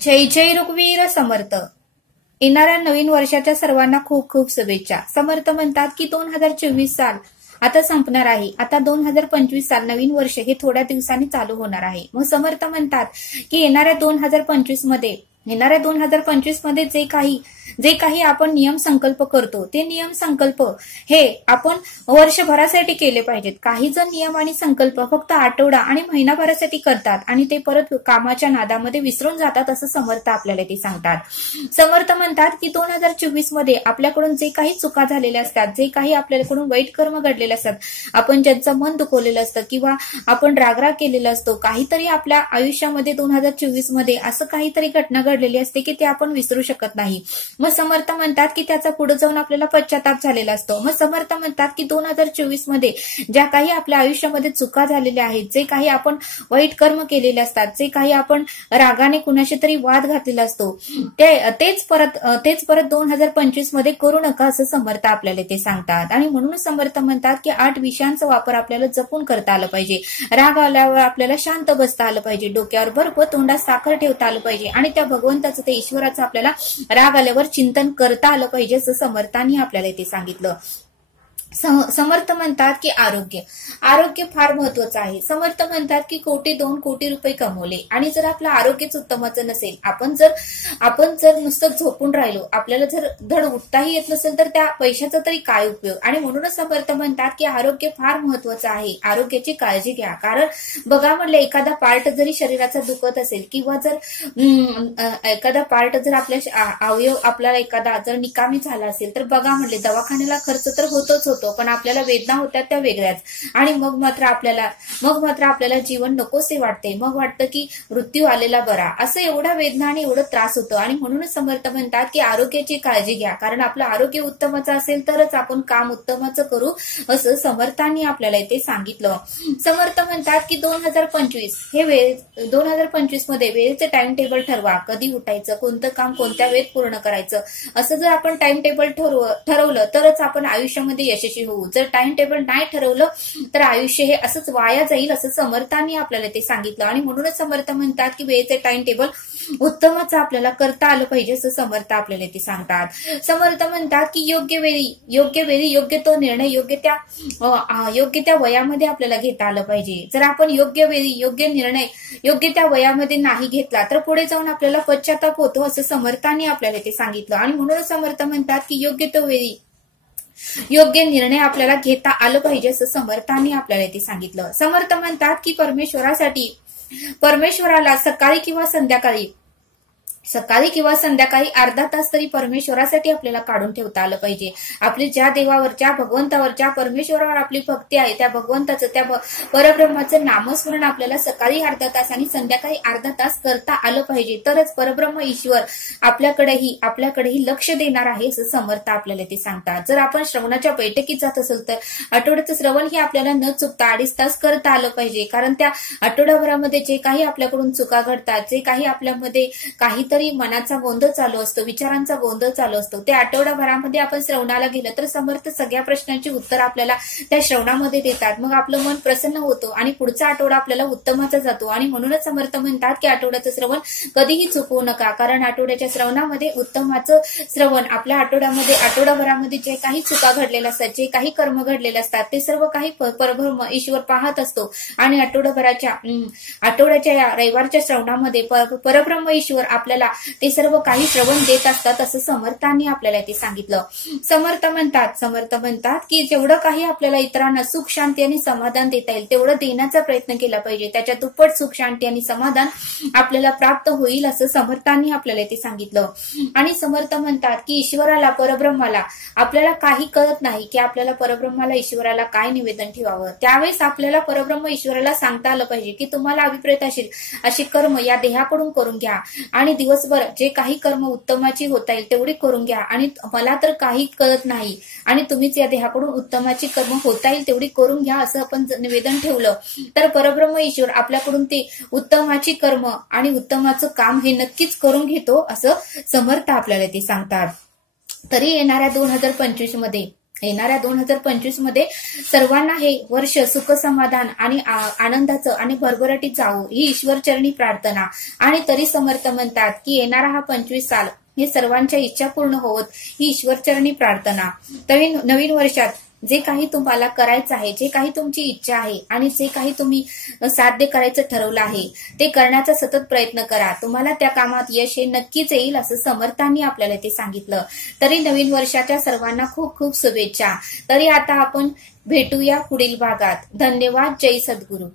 जय जय रघुवीर समर्थ. येणाऱ्या नवीन वर्षाच्या सर्वांना खूप खूप शुभेच्छा. समर्थ म्हणतात की 2024 साल आता संपणार आहे. आता 2025 साल नवीन वर्ष हे थोड्या दिवसांनी चालू होणार आहे. मग समर्थ म्हणतात की येणाऱ्या 2025 मध्ये जे काही आपण नियम संकल्प करतो ते नियम संकल्प हे आपण वर्षभरासाठी केले पाहिजेत. काही जण नियम आणि संकल्प फक्त आठवडा आणि महिनाभरासाठी करतात आणि ते परत कामाच्या नादामध्ये विसरून जातात असं समर्थ आपल्याला ते सांगतात. समर्थ म्हणतात की 2024 मध्ये आपल्याकडून जे काही चुका झालेल्या असतात, जे काही आपल्याकडून वाईट कर्म घडलेले असतात, आपण ज्यांचं मन दुखवलेलं असतं किंवा आपण रागराग केलेला असतो, काहीतरी आपल्या आयुष्यामध्ये 2024 मध्ये असं काहीतरी घटना घडलेली असते की ते आपण विसरू शकत नाही. मग समर्थ म्हणतात की त्याचा पुढे जाऊन आपल्याला पश्चाताप झालेला असतो. मग समर्थ म्हणतात की 2024 मध्ये ज्या काही आपल्या आयुष्यामध्ये चुका झालेल्या आहेत, जे काही आपण वाईट कर्म केलेले असतात, जे काही आपण रागाने कुणाशी तरी वाद घातलेला असतो, तेच परत 2025 मध्ये करू नका असं समर्थ आपल्याला ते सांगतात. आणि म्हणून समर्थ म्हणतात की 8 विषयांचा वापर आपल्याला जपून करता आला पाहिजे. राग आल्यावर आपल्याला शांत बसता आलं पाहिजे, डोक्यावर बर्फ, तोंडात साखर ठेवता आलं पाहिजे आणि त्या भगवंताचं, त्या ईश्वराचं आपल्याला राग आल्यावर चिंतन करता आलं पाहिजे असं समर्थांनी आपल्याला ते सांगितलं. समर्थ म्हणतात की आरोग्य फार महत्वाचं आहे. समर्थ म्हणतात की 1-2 कोटी रुपये कमवले आणि जर आपलं आरोग्यच उत्तमाचं नसेल, आपण जर नुसतं झोपून राहिलो, आपल्याला जर धड उठताही येत नसेल तर त्या पैशाचा तरी काय उपयोग. आणि म्हणूनच समर्थ म्हणतात की आरोग्य फार महत्वाचं आहे. आरोग्याची काळजी घ्या. कारण बघा म्हणलं, एखादा पार्ट जरी शरीराचा दुखत असेल किंवा जर एखादा पार्ट जर आपल्या अवयव आपल्याला एखादा जर निकामी झाला असेल तर बघा म्हणले, दवाखान्याला खर्च तर होतोच होतो, पण आपल्याला वेदना होत्या त्या वेगळ्याच. आणि मग मात्र आपल्याला जीवन नकोसे वाटते. मग वाटतं की मृत्यू आलेला बरा, असं एवढा वेदना आणि एवढं त्रास होतं. आणि म्हणूनच समर्थ म्हणतात की आरोग्याची काळजी घ्या. कारण आपलं आरोग्य उत्तमाचं असेल तरच आपण काम उत्तमाचं करू असं समर्थांनी आपल्याला इथे सांगितलं. समर्थ म्हणतात की 2025 मध्ये वेळेचं टाइम टेबल ठरवा. कधी उठायचं, कोणतं काम कोणत्या वेळेत पूर्ण करायचं, असं जर आपण टाइम टेबल ठरवलं तरच आपण आयुष्यामध्ये यशस्वी होऊ. जर टाइम टेबल नाही ठरवलं तर आयुष्य हे असंच वाया जाईल असं समर्थांनी आपल्याला ते सांगितलं. आणि म्हणूनच समर्थ म्हणतात की वेळेचे टाइम टेबल उत्तमच आपल्याला करता आलं पाहिजे असं समर्थ आपल्याला ते सांगतात. समर्थ म्हणतात की योग्य वेळी योग्य तो निर्णय योग्य त्या वयामध्ये आपल्याला घेता आलं पाहिजे. जर आपण योग्य वेळी योग्य निर्णय योग्य त्या वयामध्ये नाही घेतला तर पुढे जाऊन आपल्याला पश्चाताप होतो असं समर्थांनी आपल्याला ते सांगितलं. आणि म्हणूनच समर्थ म्हणतात की योग्य तो वेळी योग्य निर्णय आपल्याला घेता आलं पाहिजे असं समर्थांनी आपल्याला ते सांगितलं. समर्थ म्हणतात की परमेश्वराला सकाळी किंवा संध्याकाळी अर्धा तास तरी परमेश्वरासाठी आपल्याला काढून ठेवता आलं पाहिजे. आपली ज्या देवावर, ज्या भगवंतावर, ज्या परमेश्वरावर आपली भक्ती आहे, त्या भगवंताचं, त्या परब्रह्माचं नामस्मरण आपल्याला सकाळी अर्धा तास आणि संध्याकाळी अर्धा तास करता आलं पाहिजे. तरच परब्रह्म ईश्वर आपल्याकडेही लक्ष देणार आहे असं समर्थ आपल्याला ते सांगतात. जर आपण श्रवणाच्या बैठकीत जात असेल तर आठवड्याचं श्रवण हे आपल्याला न चुकता 2.5 तास करता आलं पाहिजे. कारण त्या आठवड्याभरामध्ये जे काही आपल्याकडून चुका घडतात, जे काही आपल्यामध्ये काहीतरी मनाचा गोंधळ चालू असतो, विचारांचा गोंधळ चालू असतो, त्या आठवड्याभरामध्ये आपण श्रवणाला गेलं तर समर्थ सगळ्या प्रश्नांची उत्तर आपल्याला त्या श्रवणामध्ये देतात. मग आपलं मन प्रसन्न होतं आणि पुढचा आठवडा आपल्याला उत्तमाचा जातो. आणि म्हणूनच समर्थ म्हणतात की आठवड्याचं श्रवण कधीही चुकवू नका. कारण आठवड्याच्या श्रवणामध्ये उत्तमाचं श्रवण आपल्या आठवड्याभरामध्ये जे काही चुका घडलेल्या असतात, जे काही कर्म घडलेले असतात, ते सर्व काही परब्रह्म ईश्वर पाहत असतो. आणि आठवड्याच्या या रविवारच्या श्रवणामध्ये परब्रह्म ईश्वर आपल्याला ते सर्व काही श्रवण देत असतात असं समर्थांनी आपल्याला ते सांगितलं. समर्थ म्हणतात की जेवढं काही आपल्याला इतरांना सुख, शांती आणि समाधान देता येईल तेवढं देण्याचा प्रयत्न केला पाहिजे. त्याच्या दुप्पट सुख, शांती आणि समाधान आपल्याला प्राप्त होईल असं समर्थांनी आपल्याला ते सांगितलं. आणि समर्थ म्हणतात की ईश्वराला, परब्रह्माला आपल्याला काही कळत नाही की आपल्याला परब्रह्माला, ईश्वराला काय निवेदन ठेवावं. त्यावेळेस आपल्याला परब्रह्म ईश्वराला सांगता आलं पाहिजे की तुम्हाला अभिप्रेत अशी कर्म या देहाकडून करून घ्या आणि दिवसभर जे काही कर्म उत्तमाची होता येईल तेवढी करून घ्या. आणि मला तर काही कळत नाही आणि तुम्हीच या देहाकडून उत्तमाची कर्म होता येईल तेवढी करून घ्या असं आपण निवेदन ठेवलं तर परब्रह्म ईश्वर आपल्याकडून ते उत्तमाची कर्म आणि उत्तमाचं काम हे नक्कीच करून घेतो असं समर्थ आपल्याला ते सांगतात. तरी येणाऱ्या 2025 मध्ये येणाऱ्या 2025 मध्ये सर्वांना हे वर्ष सुख समाधान आणि आनंदाचं आणि भरभराटीत जावो ही ईश्वरचरणी प्रार्थना। आणि तरी समर्थ म्हणतात की येणारा हा 25 साल हे सर्वांच्या इच्छा पूर्ण होवोत ही ईश्वरचरणी प्रार्थना। तरी नवीन वर्षात जे काही तुम्हाला करायचं आहे, जे काही तुमची इच्छा आहे आणि जे काही तुम्ही साध्य करायचं ठरवलं आहे ते करण्याचा सतत प्रयत्न करा। तुम्हाला त्या कामात यश हे नक्कीच येईल असं समर्थांनी आपल्याला ते सांगितलं। तरी नवीन वर्षाच्या सर्वांना खूप खूप शुभेच्छा। तरी आता आपण भेटूया पुढील भागात। धन्यवाद। जय सद्गुरू।